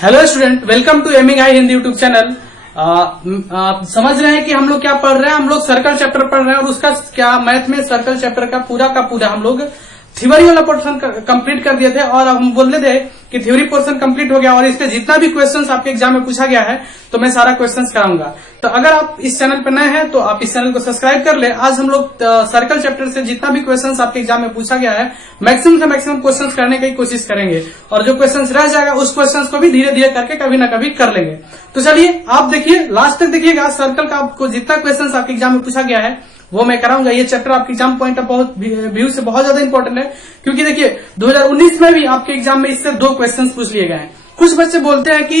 Hello student, welcome to aiming high Hindi YouTube channel. समझ रहे हैं कि हम लोग क्या पढ़ रहे हैं। हम लोग सर्कल चैप्टर पढ़ रहे हैं और उसका क्या मैथ में सर्कल चैप्टर का पूरा हम लोग थ्योरी वाला पोर्शन कंप्लीट कर दिए थे और हम बोल रहे थे कि थ्योरी पोर्शन कंप्लीट हो गया और इससे जितना भी क्वेश्चंस आपके एग्जाम में पूछा गया है तो मैं सारा क्वेश्चंस कराऊंगा। तो अगर आप इस चैनल पर नए हैं तो आप इस चैनल को सब्सक्राइब कर ले। आज हम लोग सर्कल चैप्टर से जितना भी क्वेश्चंस आपके एग्जाम में पूछा गया है मैक्सिमम से मैक्सिमम क्वेश्चंस करने की कोशिश करेंगे और जो क्वेश्चंस रह जाएगा उस क्वेश्चंस को भी धीरे धीरे करके कभी ना कभी कर लेंगे। तो चलिए आप देखिए, लास्ट तक देखिएगा। सर्कल का आपको जितना क्वेश्चंस आपके एग्जाम में पूछा गया है वो मैं कराऊंगा। ये चैप्टर आपके एग्जाम पॉइंट ऑफ व्यू से बहुत ज्यादा इंपॉर्टेंट है, क्योंकि देखिए 2019 में भी आपके एग्जाम में इससे 2 क्वेश्चंस पूछ लिए गए हैं। कुछ बच्चे बोलते हैं कि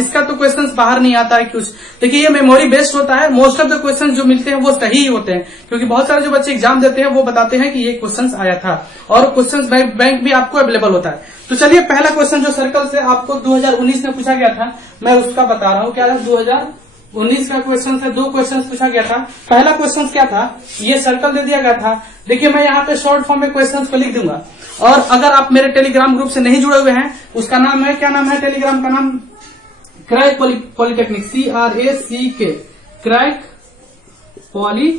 इसका तो क्वेश्चंस बाहर नहीं आता है कुछ। देखिए ये मेमोरी बेस्ड होता है। मोस्ट ऑफ द क्वेश्चंस जो मिलते हैं वो सही ही होते हैं, क्योंकि बहुत सारे जो बच्चे एग्जाम देते हैं वो बताते हैं कि ये क्वेश्चंस आया था और क्वेश्चंस बैंक भी आपको अवेलेबल होता है। तो चलिए पहला क्वेश्चन जो सर्कल से आपको 2019 में पूछा गया था मैं उसका बता रहा हूँ। क्या था 2019 का क्वेश्चन से 2 क्वेश्चन पूछा गया था। पहला क्वेश्चन क्या था, ये सर्कल दे दिया गया था। देखिए मैं यहाँ पे शॉर्ट फॉर्म में क्वेश्चन को लिख दूंगा और अगर आप मेरे टेलीग्राम ग्रुप से नहीं जुड़े हुए हैं, उसका नाम है, क्या नाम है टेलीग्राम का नाम, crack polytechnic, CRACK, crack polytechnic.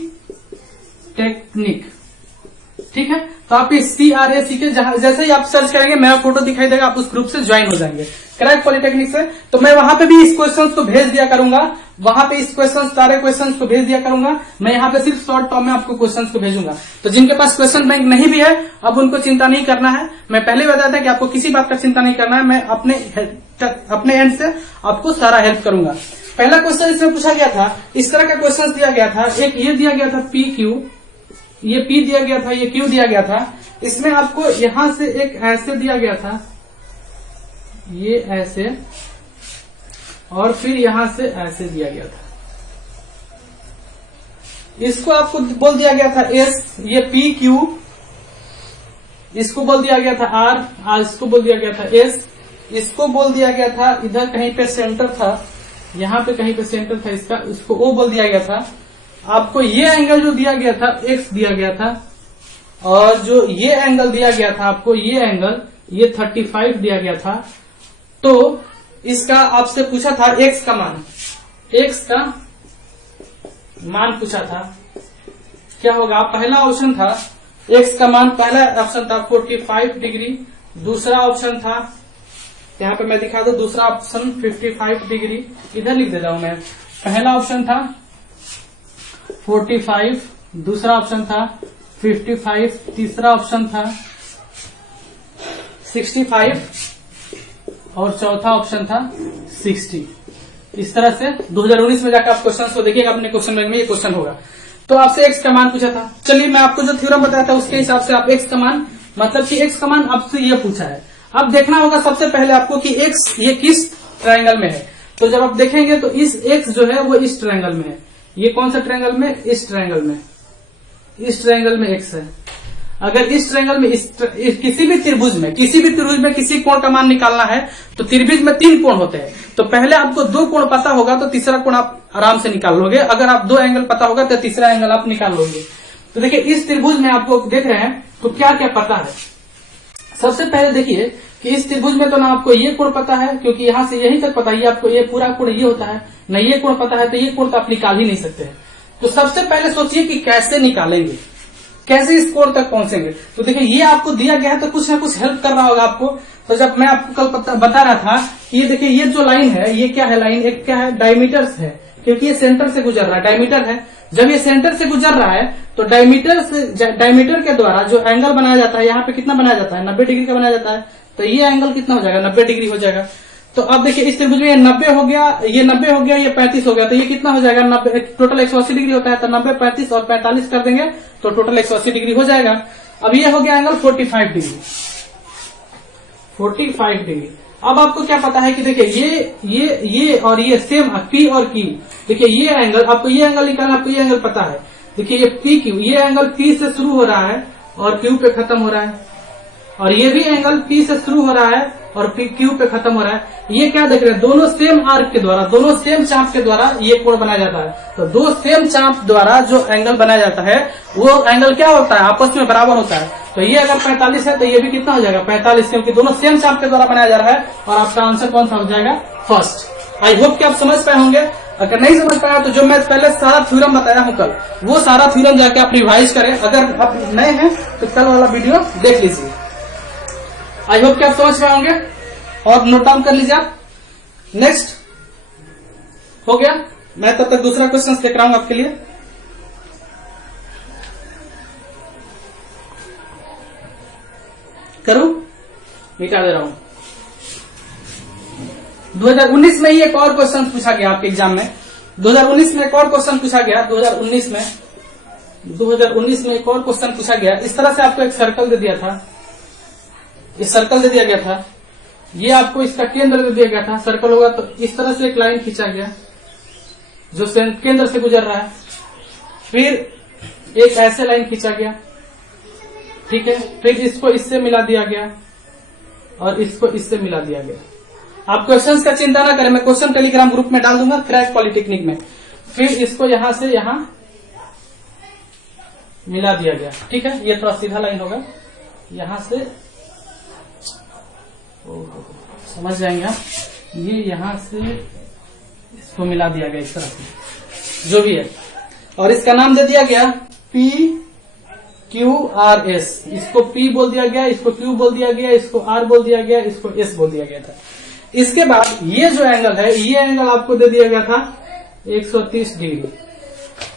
ठीक है, तो आप इस CRACK जैसे ही आप सर्च करेंगे मेरा फोटो दिखाई देगा, आप उस ग्रुप से ज्वाइन हो जाएंगे क्रैक पॉलिटेक्निक से। तो मैं वहां पे भी इस क्वेश्चंस को भेज दिया करूंगा, वहां पे इस सारे क्वेश्चंस को भेज दिया करूंगा। मैं यहाँ पे सिर्फ शॉर्ट टर्म में आपको क्वेश्चंस को भेजूंगा। तो जिनके पास क्वेश्चन बैंक नहीं भी है अब उनको चिंता नहीं करना है। मैं पहले ही बताया था कि आपको किसी बात का चिंता नहीं करना है। मैं अपने एंड से आपको सारा हेल्प करूंगा। पहला क्वेश्चन इसमें पूछा गया था, इस तरह का क्वेश्चन दिया गया था। एक ये दिया गया था PQ, ये P दिया गया था, ये Q दिया गया था। इसमें आपको यहां से एक ऐसे दिया गया था, ये ऐसे, और फिर यहां से ऐसे दिया गया था। इसको आपको बोल दिया गया था S, ये PQ, इसको बोल दिया गया था R, इसको बोल दिया गया था S, इसको बोल दिया गया था, इधर कहीं पे सेंटर था, यहाँ पे कहीं पे सेंटर था इसका, उसको O बोल दिया गया था। आपको ये एंगल जो दिया गया था X दिया गया था, और जो ये एंगल दिया गया था आपको, ये एंगल ये 35 दिया गया था। तो इसका आपसे पूछा था X का मान, X का मान पूछा था, क्या होगा। पहला ऑप्शन था X का मान, पहला ऑप्शन था 45 डिग्री, दूसरा ऑप्शन था, यहाँ पे मैं दिखा दूं, दूसरा ऑप्शन 55 डिग्री, इधर लिख देता हूं मैं। पहला ऑप्शन था 45, दूसरा ऑप्शन था 55, तीसरा ऑप्शन था 65 और चौथा ऑप्शन था 60। इस तरह से 2019 में जाकर आप क्वेश्चन को देखिएगा, अपने क्वेश्चन बैंक में ये क्वेश्चन होगा। तो आपसे X का मान पूछा था। चलिए मैं आपको जो थ्योरम बताया था उसके हिसाब से आप X का मान, मतलब कि X का मान आपसे ये पूछा है। अब देखना होगा सबसे पहले आपको कि X ये किस ट्रायंगल में है। तो जब आप देखेंगे तो इस X जो है वो इस ट्रायंगल में है। ये कौन सा ट्रायंगल में, इस ट्रायंगल में, इस ट्रायंगल में X है। अगर इस ट्रायंगल में किसी भी त्रिभुज में किसी कोण का मान निकालना है तो त्रिभुज में 3 कोण होते हैं। तो पहले आपको 2 कोण पता होगा तो तीसरा कोण आप आराम से निकाल लोगे। अगर आप 2 एंगल पता होगा तो तीसरा एंगल आप निकाल लोगे। तो देखिए इस त्रिभुज में आपको देख रहे हैं तो क्या क्या पता है। सबसे पहले देखिए कि इस त्रिभुज में तो ना आपको ये कोण पता है, क्योंकि यहाँ से यहीं तक पता है, आपको ये पूरा कोण ये होता है, न ये कोण पता है, तो ये कोण तो आप निकाल ही नहीं सकते हैं। तो सबसे पहले सोचिए कि कैसे निकालेंगे, कैसे इस कोण तक पहुंचेंगे। तो देखिए ये आपको दिया गया है तो कुछ ना कुछ हेल्प कर रहा होगा आपको। तो जब मैं आपको कल बता रहा था कि ये देखिए ये जो लाइन है ये क्या है, लाइन एक क्या है, डायमीटर्स है, क्योंकि ये सेंटर से गुजर रहा है, डायमीटर है। जब ये सेंटर से गुजर रहा है तो डायमीटर के द्वारा जो एंगल बनाया जाता है, यहाँ पे कितना बनाया जाता है, 90 डिग्री का बनाया जाता है। तो ये एंगल कितना हो जाएगा, 90 डिग्री हो जाएगा। तो अब देखिए इस त्रिभुज में ये 90 हो गया, ये 90 हो गया, ये 35 हो गया, तो ये कितना हो जाएगा, 90, टोटल 180 डिग्री होता है। तो 90, 35 और 45 कर देंगे तो टोटल 180 डिग्री हो जाएगा। अब ये हो गया एंगल 45 डिग्री, 45 डिग्री। अब आपको क्या पता है कि देखिए ये और ये सेम P और Q। देखिए ये एंगल, आपको ये एंगल निकालना, आपको ये एंगल पता है। देखिए ये PQ, ये एंगल P से शुरू हो रहा है और Q पे खत्म हो रहा है। और ये भी एंगल P से शुरू हो रहा है और Q पे खत्म हो रहा है। ये क्या देख रहे हैं, दोनों सेम आर्क के द्वारा, दोनों सेम चाप के द्वारा ये कोण बनाया जाता है। तो दो सेम चाप द्वारा जो एंगल बनाया जाता है वो एंगल क्या होता है, आपस में बराबर होता है। तो ये अगर 45 है तो ये भी कितना हो जाएगा 45, क्योंकि दोनों सेम चाप के द्वारा बनाया जा रहा है। और आपका आंसर कौन सा हो जाएगा, फर्स्ट। आई होप कि आप समझ पाए होंगे। अगर नहीं समझ पाया तो जो मैं पहले सारा थ्योरम बताया हूं कल, वो सारा थ्योरम जाके आप रिवाइज करें। अगर आप नए हैं तो कल वाला वीडियो देख लीजिए। आई होप कि आप समझ पाए होंगे और नोट डाउन कर लीजिए आप। नेक्स्ट हो गया, मैं तब तक दूसरा क्वेश्चन देख रहा हूं आपके लिए। करूं, मिटा दे रहा हूं। 2019 में ही एक और क्वेश्चन पूछा गया आपके एग्जाम में। 2019 में एक और क्वेश्चन पूछा गया। 2019 में एक और क्वेश्चन पूछा गया। इस तरह से आपको एक सर्कल दे दिया था, इस सर्कल दे दिया गया था, ये आपको इसका केंद्र दे दिया गया था। सर्कल होगा तो इस तरह से एक लाइन खींचा गया जो केंद्र से गुजर रहा है, फिर एक ऐसे लाइन खींचा गया, ठीक है, फिर इसको इससे मिला दिया गया और इसको इससे मिला दिया गया। आप क्वेश्चंस का चिंता ना करें, मैं क्वेश्चन टेलीग्राम ग्रुप में डाल दूंगा, क्रैक पॉलिटेक्निक में। फिर इसको यहां से यहां मिला दिया गया, ठीक है। ये थोड़ा सीधा लाइन होगा, यहां से समझ जाएंगे आप, ये यहां से इसको मिला दिया गया इस तरह से, जो भी है। और इसका नाम दे दिया गया PQRS। इसको P बोल दिया गया, इसको Q बोल दिया गया, इसको R बोल दिया गया, इसको S बोल दिया गया था। इसके बाद ये जो एंगल है, ये एंगल आपको दे दिया गया था 130 डिग्री।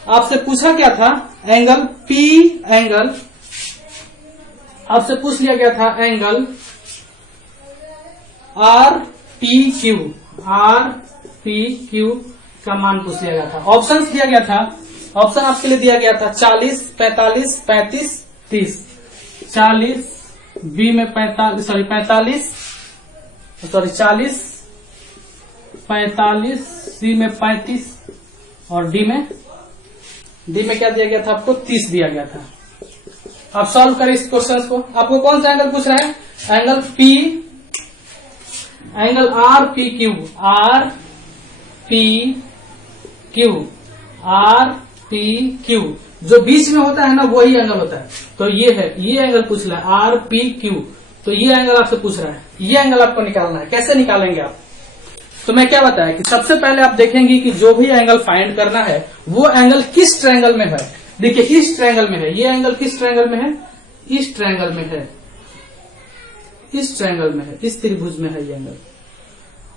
आपसे पूछा क्या था, एंगल P एंगल, आपसे पूछ लिया गया था एंगल RPQ का मान पूछ लिया गया था। ऑप्शन दिया गया था, ऑप्शन आपके लिए दिया गया था 40, 45, 35, 30। 40 बी में 45, 40, 45, सी में 35 और डी में क्या दिया गया था आपको, 30 दिया गया था। आप सॉल्व करें इस क्वेश्चन को। आपको कौन सा एंगल पूछ रहा है, angle P, angle RPQ, RPQ जो बीच में होता है ना, वही एंगल होता है। तो ये है, ये एंगल पूछ रहा है RPQ। तो ये एंगल आपसे पूछ रहा है, ये एंगल आपको निकालना है। कैसे निकालेंगे आप, तो मैं क्या बताया कि सबसे पहले आप देखेंगे कि जो भी एंगल फाइंड करना है वो एंगल किस ट्रायंगल में है। देखिए इस ट्रायंगल में है, ये एंगल किस ट्रायंगल में है, इस ट्रायंगल में है, इस ट्रायंगल में है, इस त्रिभुज में है ये एंगल।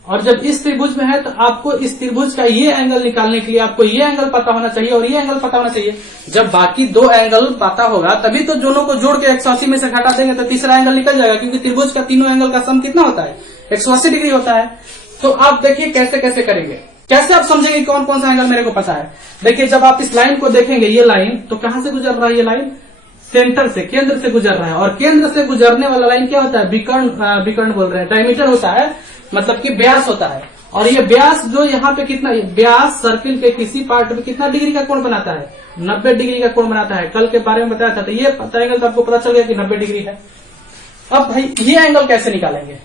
और जब इस त्रिभुज में है तो आपको इस त्रिभुज का ये एंगल निकालने के लिए आपको ये एंगल पता होना चाहिए और ये एंगल पता होना चाहिए। जब बाकी दो एंगल पता होगा तभी तो दोनों को जोड़ के 180 में से घटा देंगे तो तीसरा एंगल निकल जाएगा, क्योंकि त्रिभुज का तीनों एंगल का सम कितना होता है, 180 डिग्री होता है। तो आप देखिए कैसे कैसे करेंगे, कैसे आप समझेंगे कौन कौन सा एंगल मेरे को पता है। देखिए जब आप इस लाइन को देखेंगे, ये लाइन तो कहां से गुजर रहा है, ये लाइन सेंटर से, केंद्र से गुजर रहा है। और केंद्र से गुजरने वाला लाइन क्या होता है, विकर्ण बोल रहे हैं, डायमीटर होता है, मतलब कि व्यास होता है। और ये व्यास जो यहाँ पे कितना, व्यास सर्किल के किसी पार्ट में कितना डिग्री का कोण बनाता है, 90 डिग्री का कोण बनाता है। कल के बारे में बताया था, तो ये एंगल तो आपको पता चल गया कि 90 डिग्री है। अब भाई ये एंगल कैसे निकालेंगे।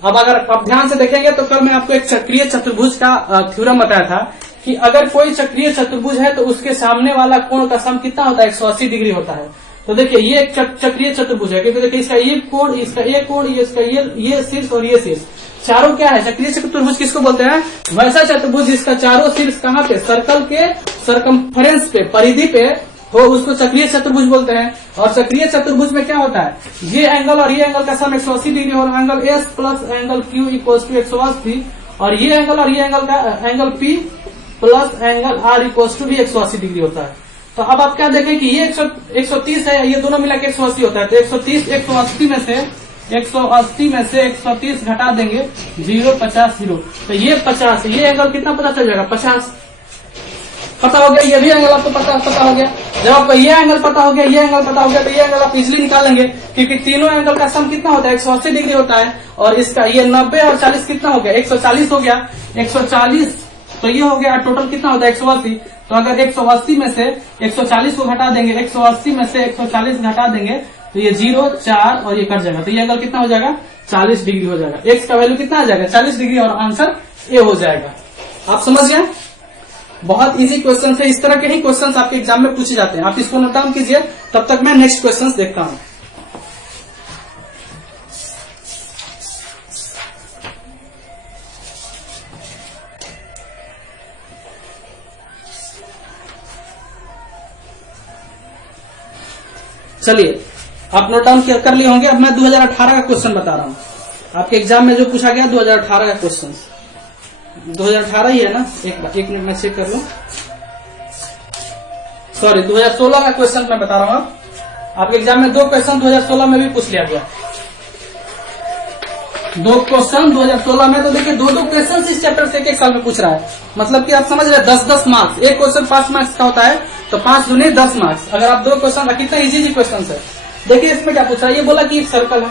अब अगर आप ध्यान से देखेंगे तो कल मैं आपको एक चक्रीय चतुर्भुज का थ्योरम बताया था कि अगर कोई चक्रीय चतुर्भुज है तो उसके सामने वाला कोण का सम कितना होता है, 180 डिग्री होता है। तो देखिए ये एक चक्रीय चतुर्भुज है, क्योंकि देखिए इसका ये कोण, इसका ये कोण, इसका ये शीर्ष और ये शीर्ष, चारों क्या है, चक्रीय चतुर्भुज किसको बोलते हैं, वैसा चतुर्भुज जिसका चारों शीर्ष कहाँ पे, सर्कल के सरकमफ्रेंस पे, परिधि पे हो, उसको चक्रीय चतुर्भुज बोलते हैं। और चक्रीय चतुर्भुज में क्या होता है, ये एंगल और ये एंगल का सम 180 डिग्री और angle S plus angle Q equal to 180, और ये एंगल और ये एंगल का angle P plus angle R equal to भी 180 डिग्री होता है। तो अब आप क्या देखें कि ये 130 है, ये दोनों मिला के 180 होता है। तो 130 180 में से 130 घटा देंगे, 0 50 0, तो ये 50, ये एंगल कितना पता चल जाएगा, 50 पता हो गया। ये भी एंगल आपको पता हो गया। जब आपको ये एंगल पता हो गया, ये एंगल पता हो गया, तो ये एंगल आप इजिली निकालेंगे, क्योंकि तीनों एंगल का सम कितना होता है, 180 डिग्री होता है। और इसका ये 90 और 40 कितना हो गया, 140 हो गया, 140। तो ये हो गया टोटल कितना होता है, 180। तो अगर 180 में से 140 को घटा देंगे, 180 में से 140 घटा देंगे तो ये 0, 4 और ये कट जाएगा, तो ये एंगल कितना हो जाएगा 40 डिग्री हो जाएगा। एक्स का वैल्यू कितना आ जाएगा 40 डिग्री और आंसर ए हो जाएगा। आप समझ गए, बहुत इजी क्वेश्चन है। इस तरह के ही क्वेश्चन आपके एग्जाम में पूछे जाते हैं। आप इसको नोट डाउन कीजिए, तब तक मैं नेक्स्ट क्वेश्चन देखता हूं। चलिए, आप नोट डाउन कर लिए होंगे। अब मैं 2018 का क्वेश्चन बता रहा हूँ। आपके एग्जाम में जो पूछा गया 2018 का क्वेश्चन, 2018 ही है ना, एक मिनट में चेक कर लूं। सॉरी, 2016 का क्वेश्चन मैं बता रहा हूँ। आपके एग्जाम में 2 क्वेश्चन 2016 में भी पूछ लिया गया, 2 क्वेश्चन 2016 में। तो देखिए 2 क्वेश्चन इस चैप्टर से एक साल में पूछ रहा है, मतलब कि आप समझ रहे हैं 10-10 मार्क्स। एक क्वेश्चन 5 मार्क्स का होता है, तो 5 दूनी 10 मार्क्स। अगर आप 2 क्वेश्चन, कितना इजी क्वेश्चन है। देखिए इसमें क्या पूछ रहा है, ये बोला कि एक सर्कल है,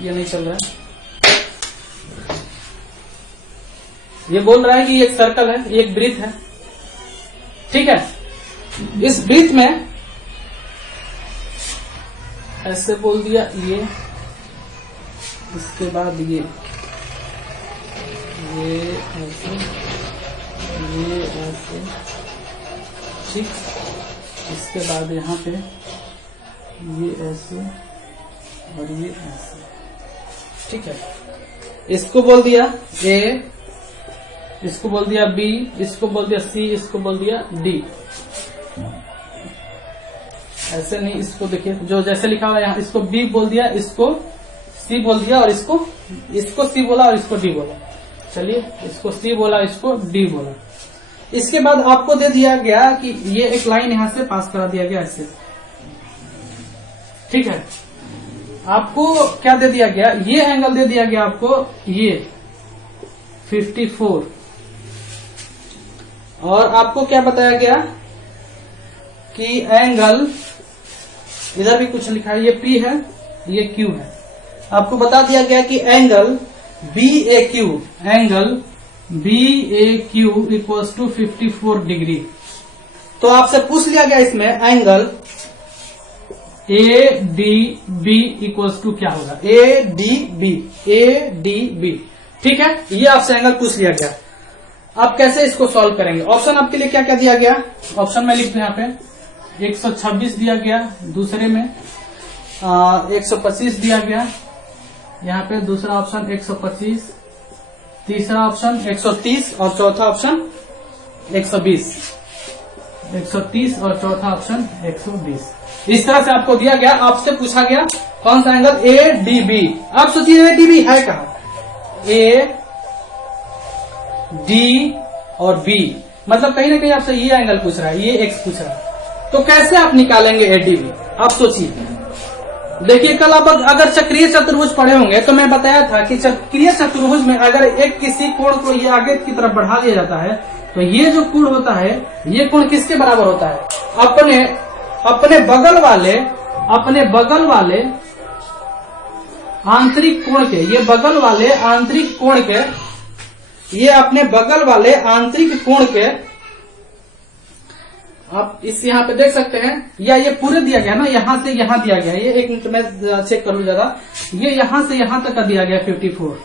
ये नहीं चल रहा है, ये बोल रहा है कि एक सर्कल है, एक वृत्त है, ठीक है। इस वृत्त में ऐसे बोल दिया ये, इसके बाद ये ऐसे, ये ऐसे, ठीक। इसके बाद यहाँ पे ये ऐसे और ये ऐसे, ठीक है। इसको बोल दिया ए, इसको बोल दिया बी, इसको बोल दिया सी, इसको बोल दिया डी। ऐसे नहीं, इसको देखिए जो जैसे लिखा हुआ है यहाँ, इसको बी बोल दिया, इसको सी बोल दिया और इसको सी बोला और इसको डी बोला। चलिए, इसको सी बोला, इसको डी बोला। इसके बाद आपको दे दिया गया कि ये एक लाइन यहां से पास करा दिया गया ऐसे, ठीक है। आपको क्या दे दिया गया, ये एंगल दे दिया गया आपको, ये 54। और आपको क्या बताया गया कि एंगल, इधर भी कुछ लिखा है, ये P है, ये Q है। आपको बता दिया गया कि angle BAQ, angle BAQ equals to 54 degree. तो आपसे पूछ लिया गया इसमें एंगल ADB इक्वल्स टू क्या होगा, ADB, ठीक है। ये आपसे एंगल पूछ लिया गया। आप कैसे इसको सॉल्व करेंगे, ऑप्शन आपके लिए क्या क्या दिया गया, ऑप्शन में लिख दू। यहाँ पे 126 दिया गया, दूसरे में 125 दिया गया, यहाँ पे दूसरा ऑप्शन 125, तीसरा ऑप्शन 130 और चौथा ऑप्शन 120, 130 और चौथा ऑप्शन 120। इस तरह से आपको दिया गया। आपसे पूछा गया कौन सा एंगल ADB। आप सोचिए ADB है कहा, A D और B, मतलब कहीं ना कहीं आपसे ये एंगल पूछ रहा है, ये एक्स पूछ रहा है। तो कैसे आप निकालेंगे ADB, आप सोचिए। देखिए कल आप अगर चक्रीय चतुर्भुज पढ़े होंगे तो मैं बताया था कि चक्रीय चतुर्भुज में अगर एक किसी कोण को ये आगे की तरफ बढ़ा दिया जाता है, तो ये जो कोण होता है, ये कोण किसके बराबर होता है, अपने बगल वाले आंतरिक कोण के, ये बगल वाले आंतरिक कोण के, ये अपने बगल वाले आंतरिक कोण के, आप इस यहाँ पे देख सकते हैं, या ये पूरे दिया गया ना, यहाँ से यहाँ दिया गया, ये एक मिनट में चेक कर लूं जरा, ये यहाँ से यहाँ तक का दिया गया 54।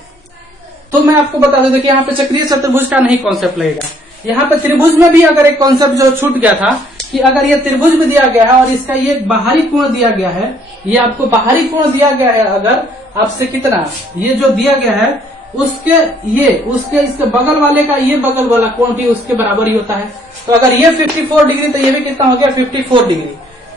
तो मैं आपको बता दूं, देखिए यहाँ पे चक्रीय चतुर्भुज का नहीं कॉन्सेप्ट लगेगा। यहाँ पे त्रिभुज में भी अगर एक कॉन्सेप्ट जो छूट गया था कि अगर ये त्रिभुज में दिया गया है और इसका ये बाहरी कोण दिया गया है, ये आपको बाहरी कोण दिया गया है, अगर आपसे कितना, ये जो दिया गया है उसके इसके बगल वाले का ये बगल वाला कोण भी उसके बराबर ही होता है। तो अगर ये 54 डिग्री तो ये भी कितना हो गया 54 डिग्री।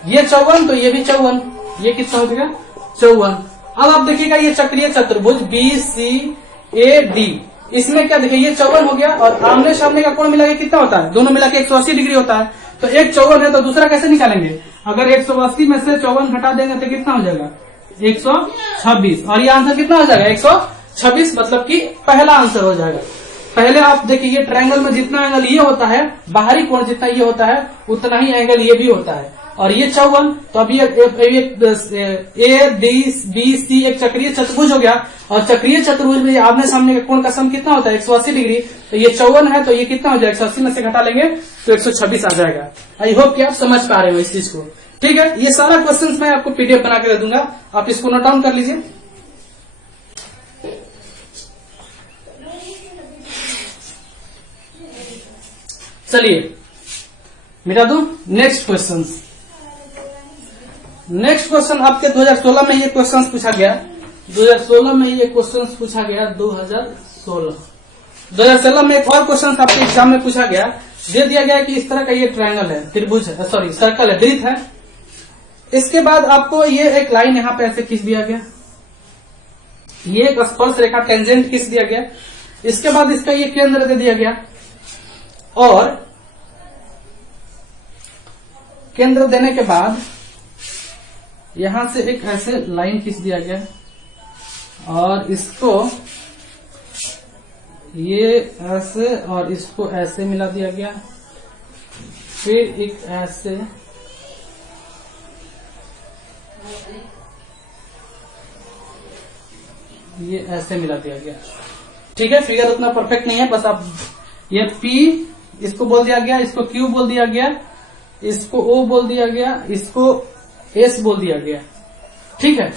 ये 54 तो ये भी 54, ये कितना हो गया 54। अब आप देखिएगा ये चक्रीय चतुर्भुज BCAD, इसमें क्या देखिए ये 54 हो गया और आमने सामने का कोण मिला के कितना होता है, दोनों मिला के 180 डिग्री होता है। तो एक 54 है तो दूसरा कैसे निकालेंगे, अगर 180 में से 54 घटा देंगे तो कितना हो जाएगा 126, और ये आंसर कितना हो जाएगा 126, मतलब कि पहला आंसर हो जाएगा। पहले आप देखिए ये ट्रायंगल में जितना एंगल ये होता है, बाहरी कोण जितना ये होता है उतना ही एंगल ये भी होता है, और ये 54, तो अभी ABCD एक चक्रीय चतुर्भुज हो गया, और चक्रीय चतुर्भुज में आमने सामने का कोण का सम कितना होता है 180 डिग्री। तो ये 54 है तो ये कितना हो जाएगा 180 में से घटा लेंगे तो 126 आ जाएगा। आई होप कि आप समझ पा रहे हो इस चीज को। ठीक है, ये सारा क्वेश्चंस मैं आपको पीडीएफ बना के दे दूंगा, आप इसको नोट डाउन कर लीजिए। चलिए मिटा दूं नेक्स्ट क्वेश्चन। नेक्स्ट क्वेश्चन आपके 2016 में ये क्वेश्चन पूछा गया, 2016 में ये क्वेश्चन पूछा गया। 2016 में एक और क्वेश्चन आपके एग्जाम में पूछा गया, दे दिया गया कि इस तरह का ये ट्रायंगल है, त्रिभुज है, सॉरी सर्कल है, वृत्त है। इसके बाद आपको ये एक लाइन यहां पे ऐसे खींच दिया गया, ये एक स्पर्श रेखा टेंजेंट खींच दिया गया। इसके बाद इसका ये केंद्र दे दिया गया और केंद्र देने के बाद यहां से एक ऐसे लाइन खींच दिया गया और इसको ये ऐसे और इसको ऐसे मिला दिया गया, फिर एक ऐसे, ये ऐसे मिला दिया गया। ठीक है, फिगर उतना परफेक्ट नहीं है, बस आप ये P इसको बोल दिया गया, इसको Q बोल दिया गया, इसको O बोल दिया गया, इसको S बोल दिया गया। ठीक है,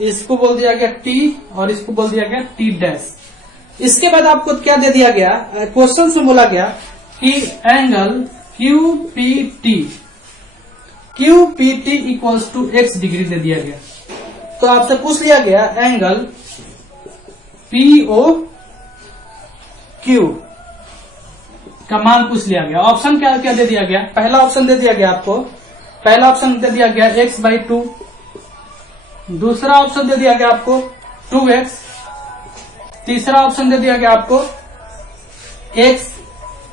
इसको बोल दिया गया T और इसको बोल दिया गया T डैश। इसके बाद आपको क्या दे दिया गया, क्वेश्चन में बोला गया कि angle QPT equals to x degree दे दिया गया। तो आपसे पूछ लिया गया एंगल POQ का मान पूछ लिया गया। ऑप्शन क्या क्या दे दिया गया, पहला ऑप्शन दे दिया गया आपको, पहला ऑप्शन दे दिया गया x/2, दूसरा ऑप्शन दे दिया गया आपको 2x, तीसरा ऑप्शन दे दिया गया आपको x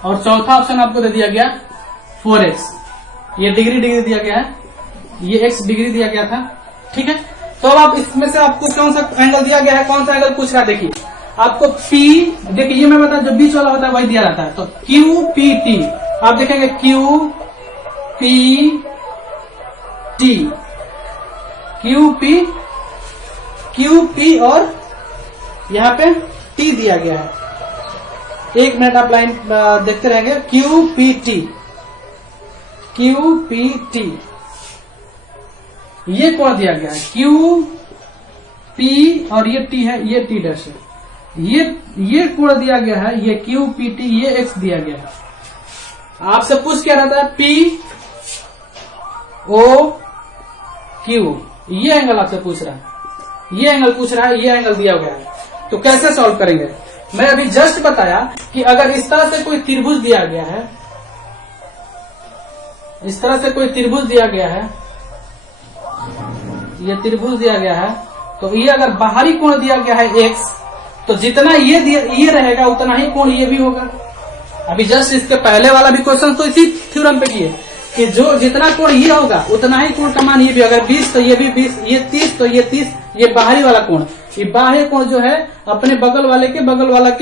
और चौथा ऑप्शन आपको दे दिया गया 4x। ये डिग्री दिया गया है, ये x डिग्री दिया गया था। ठीक है, तो अब आप इसमें से आपको कौन सा एंगल दिया गया है, कौन सा एंगल पूछ रहा है। देखिए आपको P, देखिए ये मैं बता, जो बीच वाला होता है वही दिया जाता है। तो QPT आप देखेंगे QP और यहाँ पे T दिया गया है। एक मिनट आप लाइन देखते रहेंगे। QPT ये कोण दिया गया है, QP और ये T है, ये T डैश है, ये कोण दिया गया है, ये QPT, ये x दिया गया है। आपसे पूछ क्या रहता है POQ, ये एंगल आपसे पूछ रहा है, ये एंगल पूछ रहा है, ये एंगल दिया गया है। तो कैसे सॉल्व करेंगे, मैं अभी जस्ट बताया कि अगर इस तरह से कोई त्रिभुज दिया गया है, इस तरह से कोई त्रिभुज दिया गया है, ये त्रिभुज दिया गया है, तो ये अगर बाहरी कोण दिया गया है x, तो जितना ये रहेगा उतना ही कोण ये भी होगा। अभी जस्ट इसके पहले वाला भी क्वेश्चन तो इसी थ्योरम पे किए कि जो जितना कोण ये होगा उतना ही कोण का मान ये भी, अगर 20 तो ये भी 20, ये 30 तो ये 30, ये बाहरी वाला कोण, ये बाह्य कोण जो है अपने बगल वाले के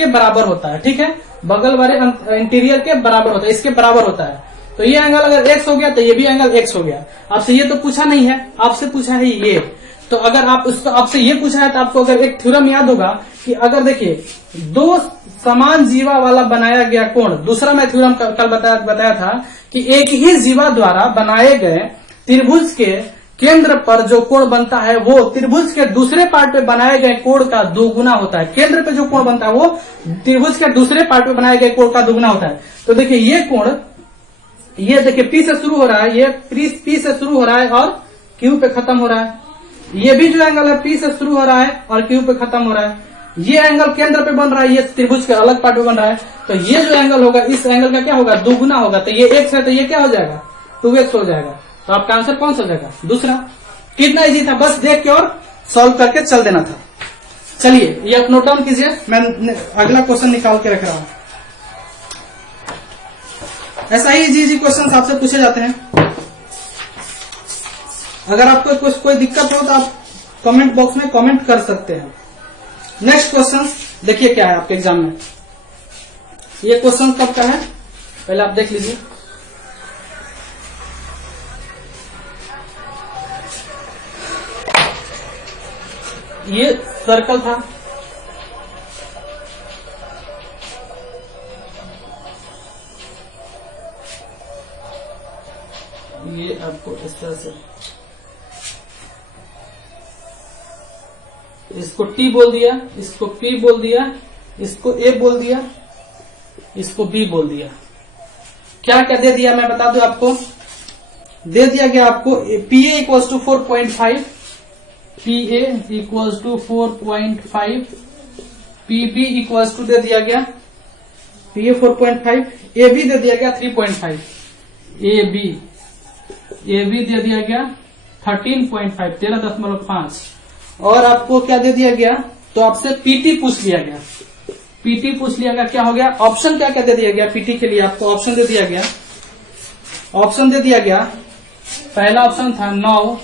बराबर होता है। ठीक है, बगल वाले इंटीरियर के बराबर होता है, इसके बराबर होता है। तो ये एंगल अगर x हो गया तो ये भी एंगल x हो गया। आपसे ये तो पूछा नहीं है, आपसे पूछा है ये। तो अगर आप उसको आपसे ये पूछा है तो आपको अगर एक थ्योरम याद होगा कि अगर देखिए दो समान जीवा वाला बनाया गया कोण, दूसरा मैं थ्योरम कल बताया था कि एक ही जीवा द्वारा बनाए गए त्रिभुज के केंद्र पर जो कोण बनता है वो त्रिभुज के दूसरे पार्ट पे बनाए गए कोण का दोगुना होता है। केंद्र पे जो कोण बनता है वो त्रिभुज के दूसरे पार्ट पे बनाए गए कोण का दोगुना होता है। तो देखिए ये कोण, ये देखिए P से शुरू हो रहा है, ये P से शुरू हो रहा है और Q पे खत्म हो रहा है। ये भी जो एंगल है P से शुरू हो रहा है और Q पे खत्म हो रहा है। ये एंगल केंद्र पे बन रहा है, ये त्रिभुज के अलग पार्ट पे बन रहा है। तो ये जो एंगल होगा इस एंगल का क्या होगा, दोगुना होगा। तो ये x है तो ये क्या हो जाएगा, 2x हो जाएगा। तो आपका आंसर कौन सा हो जाएगा, दूसरा। कितना इजी था, बस देख के और सॉल्व करके चल देना था। चलिए ये आप नोट डाउन कीजिए, मैं अगला क्वेश्चन निकाल के रख रहा हूं। ऐसा ही इजी क्वेश्चन आपसे पूछे जाते हैं। अगर आपको कोई दिक्कत हो तो आप कमेंट बॉक्स में कमेंट कर सकते हैं। नेक्स्ट क्वेश्चन देखिए क्या है आपके एग्जाम में। ये क्वेश्चन कब का है पहले आप देख लीजिए। ये सर्कल था, ये आपको इस तरह से, इसको T बोल दिया, इसको P बोल दिया, इसको A बोल दिया, इसको B बोल दिया। क्या क्या दे दिया मैं बता दूं आपको, दे दिया गया आपको PA equals to 4.5, PA equals to 4.5, PB equals to दे दिया गया PA 4.5, AB दे दिया गया 3.5, AB दे दिया गया 13.5, 13.5, और आपको क्या दे दिया गया, तो आपसे PT पूछ लिया गया, PT पूछ लिया गया, क्या हो गया, ऑप्शन क्या क्या दे दिया गया PT के लिए, आपको ऑप्शन दे दिया गया, ऑप्शन दे दिया गया, पहला ऑप्शन था 9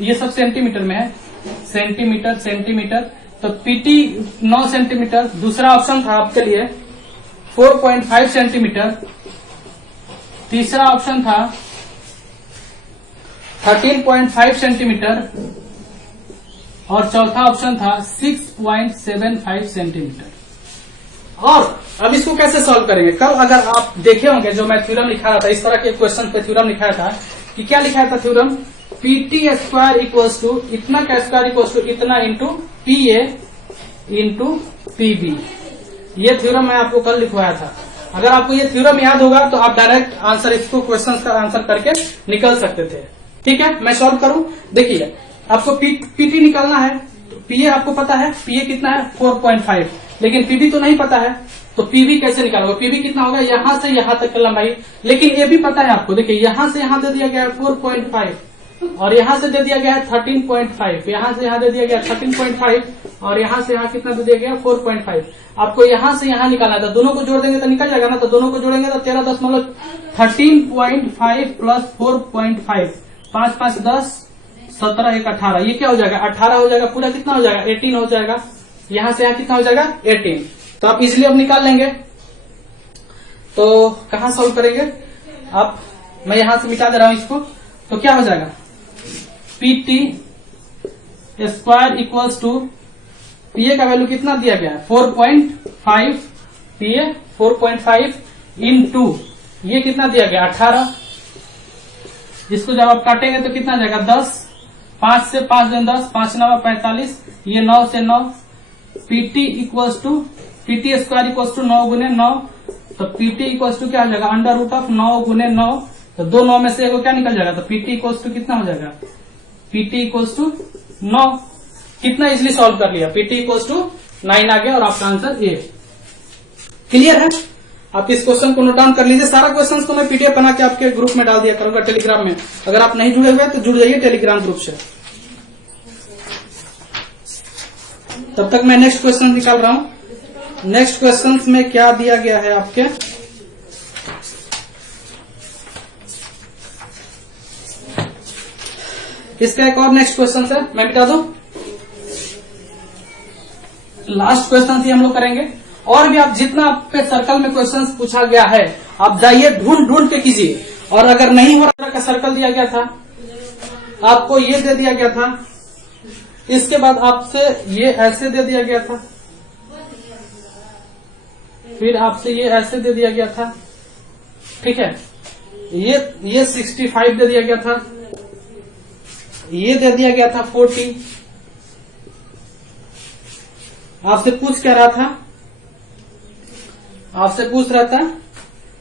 ये सब सेंटीमीटर में है, सेंटीमीटर सेंटीमीटर, तो PT 9 सेंटीमीटर, दूसरा ऑप्शन था आपके लिए 4.5 सेंटीमीटर, तीसरा ऑप्शन था 13.5 सेंटीमीटर, और चौथा ऑप्शन था 6.75 सेंटीमीटर। और अब इसको कैसे सॉल्व करेंगे, कल अगर आप देखे होंगे जो मैं थ्योरम लिखा रहा था, इस तरह के क्वेश्चन पे थ्योरम लिखाया था कि क्या लिखाया था theorem, PT square equals to इतना का स्क्वायर इक्वल्स टू इतना इंटू PA इंटू PB। ये थ्योरम मैं आपको कल लिखवाया था। अगर आपको ये थ्योरम याद होगा तो आप डायरेक्ट आंसर, इसको क्वेश्चन का आंसर करके निकल सकते थे। ठीक है, मैं सॉल्व करूं, देखिए आपको PT निकालना है, तो PA आपको पता है, PA कितना है 4.5, लेकिन PB तो नहीं पता है, तो PB कैसे निकालोगे, PB कितना होगा, यहां से यहां तक की लंबाई, लेकिन ये भी पता है आपको, देखिए यहां से यहां दे दिया गया है 4.5, और यहां से दे दिया गया है 13.5, यहां से यहां दे दिया गया 13.5, और यहां से यहां कितना दे दिया गया 4.5। आपको यहां से यहां निकालना था, दोनों को जोड़ देंगे तो निकल जाएगा ना, तो दोनों को जोड़ेंगे तो 13.5 प्लस 4.5, 5 5 10, 17 1 18, ये क्या हो जाएगा 18 हो जाएगा, पूरा कितना हो जाएगा 18 हो जाएगा, यहां से यहां कितना हो जाएगा 18। तो आप इजिली अब निकाल लेंगे। तो कहां सॉल्व करेंगे आप, मैं यहां से मिटा दे रहा हूं इसको, तो क्या हो जाएगा PT square equals to PA का वैल्यू कितना दिया गया है 4.5, PA 4.5 इंटू ये कितना दिया गया 18, इसको जब आप काटेंगे तो कितना जाएगा 10, 5 से 5 दिन 10, 5 9 45, ये 9 से 9, PT equals to PT square equals to 9 गुने 9, तो PT इक्वल्स टू क्या हो जाएगा अंडर रूट ऑफ 9 गुने 9, तो 2 9 में से एक क्या निकल जाएगा, तो PT इक्वल्स टू कितना हो जाएगा, PT इक्वल्स टू 9। कितना इजिली सॉल्व कर लिया, PT इक्वल्स टू 9 आ गया और आपका आंसर ए। क्लियर है, आप इस क्वेश्चन को नोट डाउन कर लीजिए। सारा क्वेश्चन को मैं PDF बना के आपके ग्रुप में डाल दिया करूंगा टेलीग्राम में, अगर आप नहीं जुड़े हुए तो जुड़ जाइए टेलीग्राम ग्रुप से। तब तक मैं नेक्स्ट क्वेश्चन निकाल रहा हूं। नेक्स्ट क्वेश्चन में क्या दिया गया है आपके, इसका एक और नेक्स्ट क्वेश्चन है, मैं बता दूं लास्ट क्वेश्चन ही हम लोग करेंगे। और भी आप जितना आप पे सर्कल में क्वेश्चंस पूछा गया है आप जाइए ढूंढ ढूंढ के कीजिए, और अगर नहीं हो रहा का सर्कल दिया गया था, आपको ये दे दिया गया था, इसके बाद आपसे ये ऐसे दे दिया गया था, फिर आपसे ये ऐसे दे दिया गया था, ठीक है, ये 65 दे दिया गया था, ये दे दिया गया था 40। आपसे पूछ क्या रहा था, आपसे पूछ रहा था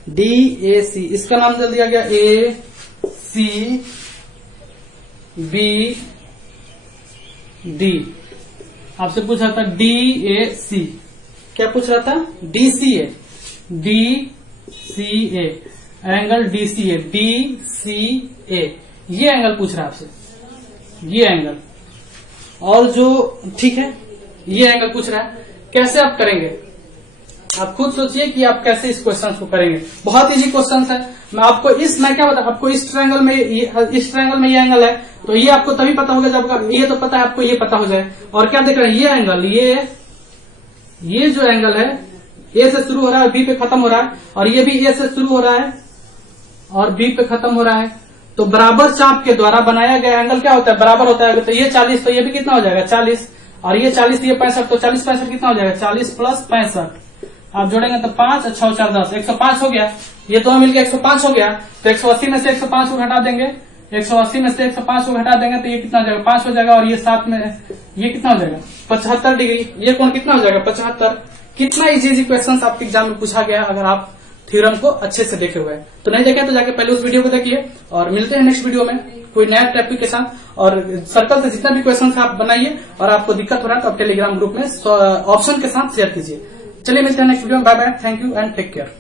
DAC, इसका नाम दे दिया गया AC BD, आपसे पूछ रहा था DAC, क्या पूछ रहा था DCA, एंगल DCA, ये एंगल पूछ रहा है आपसे, ये एंगल, और जो ठीक है ये एंगल पूछ रहा है। कैसे आप करेंगे आप खुद सोचिए कि आप कैसे इस क्वेश्चन को करेंगे। बहुत इजी क्वेश्चन है। मैं क्या बता, आपको इस ट्रायंगल में ये एंगल है, तो ये आपको तभी पता होगा जब ये तो पता है आपको, ये पता हो जाए। और क्या देख रहे हैं, ये एंगल, ये जो एंगल है ए से शुरू हो रहा है, बी पे खत्म हो रहा है, और ये भी ए से शुरू हो रहा है और बी पे खत्म हो रहा है। तो बराबर चाप के द्वारा बनाया गया एंगल क्या होता है, बराबर होता है। तो ये 40, तो ये भी कितना हो जाएगा 40, और ये 40, ये 65, तो 40 65 कितना हो जाएगा 40 प्लस 65, आप जोड़ेंगे तो 5 अच्छा 4 10, 105 हो गया। ये दोनों मिलकर 105 हो गया। तो 180 में से 105 को घटा देंगे 180 में से 105 को घटा देंगे तो ये कितना हो जाएगा, 5 हो जाएगा, और ये 7 में ये कितना हो जाएगा, 75 डिग्री। ये कोण कितना हो जाएगा, 75। कितना इजी क्वेश्चन आपके एग्जाम में पूछा गया अगर आप थ्योरम को अच्छे से देखे हुए हैं। तो नहीं देखे तो जाके पहले उस वीडियो को देखिए, और मिलते हैं नेक्स्ट वीडियो में कोई नया टॉपिक के साथ। और सर्कल से जितना भी क्वेश्चन आप बनाइए, और आपको दिक्कत हो रहा है तो आप टेलीग्राम ग्रुप में ऑप्शन के साथ शेयर कीजिए। चलिए मिलते हैं नेक्स्ट वीडियो में, bye bye, thank you and take care.